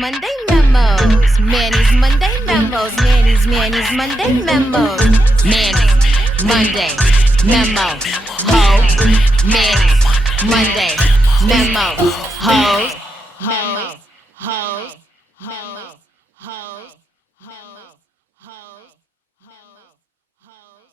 Monday memos. Manny's Monday memos. Manny's Monday memos. Manny's Monday memo. Ho. Manny's Monday memo. Hoes. Hoes. Hoes. Hoes. Hoes.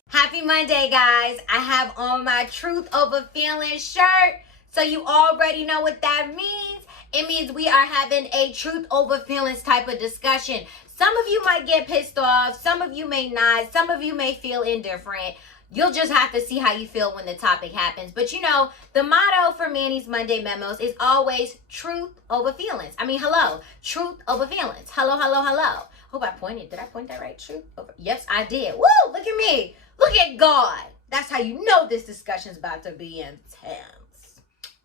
Happy Monday, guys. I have on my Truth Over Feelings shirt, so you already know what that means. It means we are having a Truth Over Feelings type of discussion. Some of you might get pissed off, some of you may not, some of you may feel indifferent. You'll just have to see how you feel when the topic happens. But you know, the motto for Manny's Monday Memos is always truth over feelings. I mean, hello, truth over feelings. Hello, hello, hello. Hope I pointed. Did I point that right? Truth over. Yes, I did. Woo, look at me. Look at God. That's how you know this discussion's about to be intense.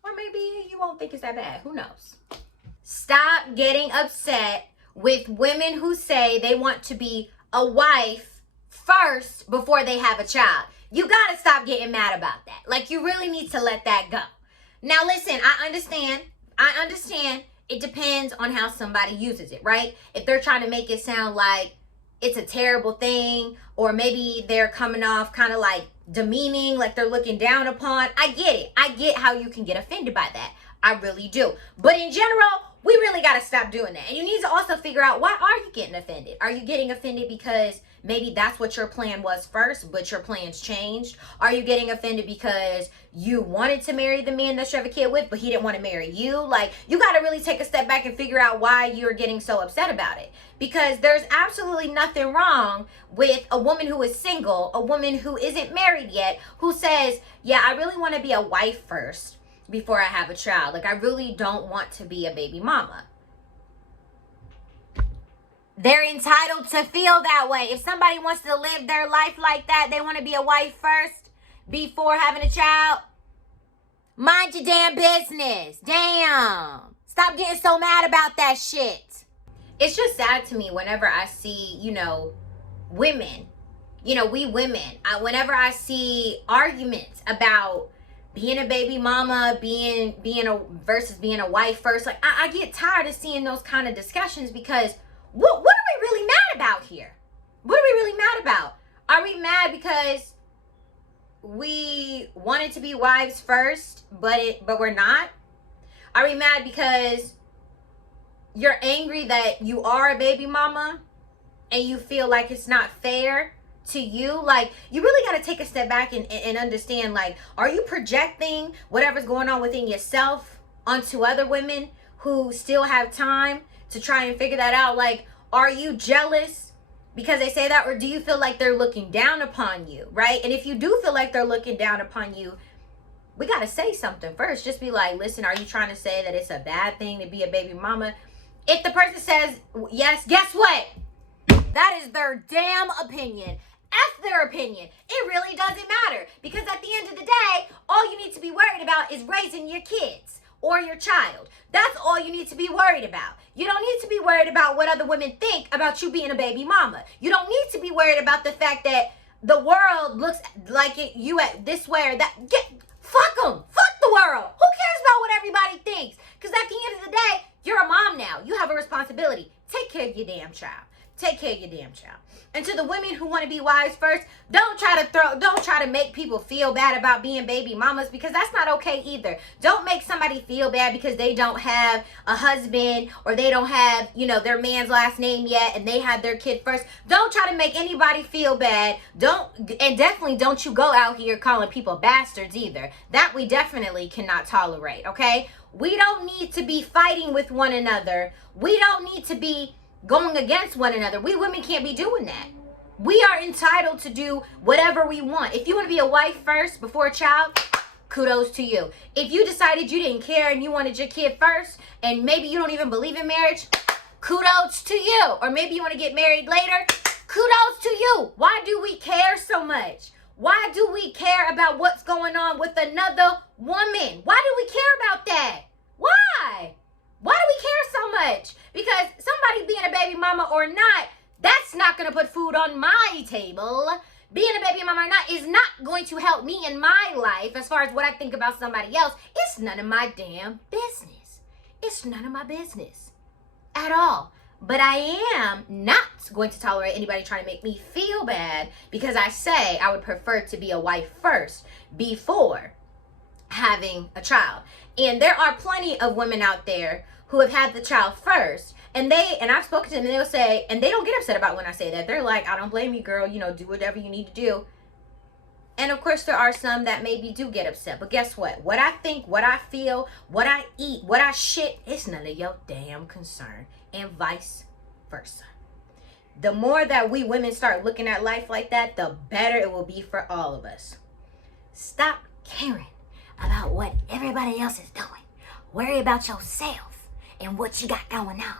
Or maybe you won't think it's that bad. Who knows? Stop getting upset with women who say they want to be a wife first before they have a child. You gotta stop getting mad about that. Like, you really need to let that go. Now, listen, I understand. It depends on how somebody uses it, right? If they're trying to make it sound like it's a terrible thing, or maybe they're coming off kind of like demeaning, like they're looking down upon. I get it. I get how you can get offended by that. I really do. But in general, we really got to stop doing that. And you need to also figure out, why are you getting offended? Are you getting offended because maybe that's what your plan was first, but your plans changed? Are you getting offended because you wanted to marry the man that you have a kid with, but he didn't want to marry you? Like, you got to really take a step back and figure out why you're getting so upset about it. Because there's absolutely nothing wrong with a woman who is single, a woman who isn't married yet, who says, yeah, I really want to be a wife first before I have a child. Like, I really don't want to be a baby mama. They're entitled to feel that way. If somebody wants to live their life like that, they want to be a wife first before having a child, mind your damn business. Damn. Stop getting so mad about that shit. It's just sad to me whenever I see, women, we women, whenever I see arguments about being a baby mama, being a wife first. Like, I get tired of seeing those kind of discussions, because what are we really mad about here? What are we really mad about? Are we mad because we wanted to be wives first, but we're not? Are we mad because you're angry that you are a baby mama and you feel like it's not fair to you? Like, you really got to take a step back and understand, like, are you projecting whatever's going on within yourself onto other women who still have time to try and figure that out? Like, are you jealous because they say that, or do you feel like they're looking down upon you, right? And if you do feel like they're looking down upon you, we got to say something first. Just be like, listen, are you trying to say that it's a bad thing to be a baby mama? If the person says yes, guess what? That is their damn opinion. F their opinion. It really doesn't matter, because at the end of the day, all you need to be worried about is raising your kids or your child. That's all you need to be worried about. You don't need to be worried about what other women think about you being a baby mama. You don't need to be worried about the fact that the world looks like you at this way or that. Fuck them. Fuck the world. Who cares about what everybody thinks? Because at the end of the day, you're a mom now. You have a responsibility. Take care of your damn child. Take care of your damn child. And to the women who want to be wives first, don't try to make people feel bad about being baby mamas, because that's not okay either. Don't make somebody feel bad because they don't have a husband, or they don't have, their man's last name yet, and they had their kid first. Don't try to make anybody feel bad. Definitely don't you go out here calling people bastards either. That we definitely cannot tolerate, okay? We don't need to be fighting with one another. We don't need to be going against one another. We women can't be doing that. We are entitled to do whatever we want. If you want to be a wife first before a child, kudos to you. If you decided you didn't care and you wanted your kid first, and maybe you don't even believe in marriage, kudos to you. Or maybe you want to get married later, kudos to you. Why do we care so much? Why do we care about what's going on with another woman? Why do we care about that? Why? Why do we care so much? Because somebody being a baby mama or not, that's not going to put food on my table. Being a baby mama or not is not going to help me in my life as far as what I think about somebody else. It's none of my damn business. It's none of my business. at all. But I am not going to tolerate anybody trying to make me feel bad because I say I would prefer to be a wife first before having a child. And there are plenty of women out there who have had the child first, and I've spoken to them, and they'll say, and they don't get upset about when I say that. They're like, I don't blame you, girl, do whatever you need to do. And of course there are some that maybe do get upset, but guess what I think, what I feel, what I eat, what I shit, it's none of your damn concern, and vice versa. The more that we women start looking at life like that, the better it will be for all of us. Stop caring about what everybody else is doing. Worry about yourself and what you got going on.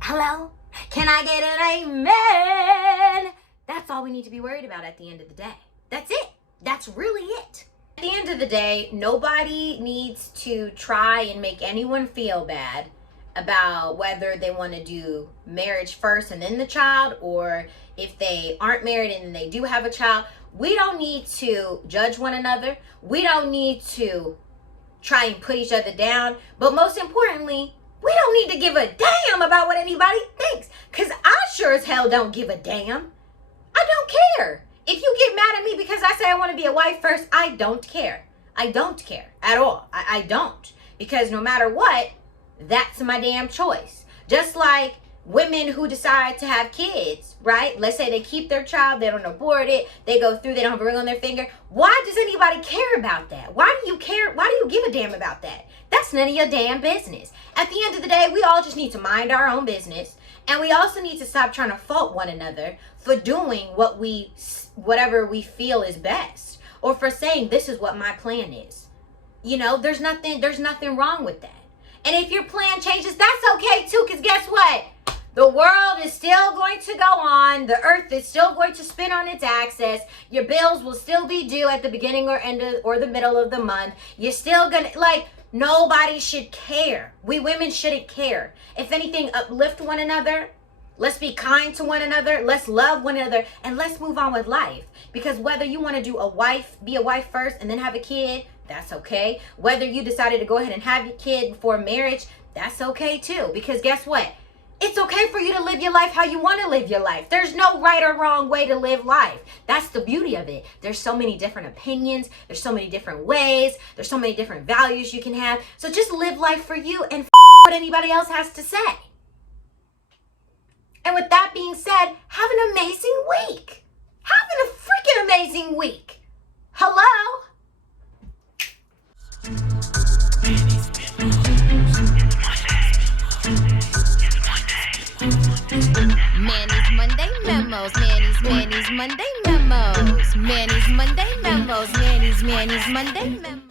Hello? Can I get an amen? That's all we need to be worried about at the end of the day. That's it. That's really it. At the end of the day, nobody needs to try and make anyone feel bad about whether they want to do marriage first and then the child, or if they aren't married and they do have a child. We don't need to judge one another. We don't need to try and put each other down. But most importantly, we don't need to give a damn about what anybody thinks, because I sure as hell don't give a damn. I don't care. If you get mad at me because I say I want to be a wife first, I don't care. I don't care at all. I don't. Because no matter what, that's my damn choice. Just like women who decide to have kids, right? Let's say they keep their child, they don't abort it, they go through, they don't have a ring on their finger. Why does anybody care about that? Why do you care? Why do you give a damn about that? That's none of your damn business. At the end of the day, we all just need to mind our own business. And we also need to stop trying to fault one another for doing whatever we feel is best, or for saying this is what my plan is. There's nothing wrong with that. And if your plan changes, that's okay too, because guess what? The world is still going to go on. The earth is still going to spin on its axis. Your bills will still be due at the beginning or end of, or the middle of the month. You're still gonna, nobody should care. We women shouldn't care. If anything, uplift one another. Let's be kind to one another. Let's love one another, and let's move on with life. Because whether you want to be a wife first and then have a kid, that's okay. Whether you decided to go ahead and have your kid before marriage, that's okay too. Because guess what? It's okay for you to live your life how you want to live your life. There's no right or wrong way to live life. That's the beauty of it. There's so many different opinions. There's so many different ways. There's so many different values you can have. So just live life for you and what anybody else has to say. And with that being said, have an amazing week. Have a freaking amazing week. Hello? Manny's Monday Memos, Manny's Monday Memos, Manny's Monday Memos, Manny's Monday Memos.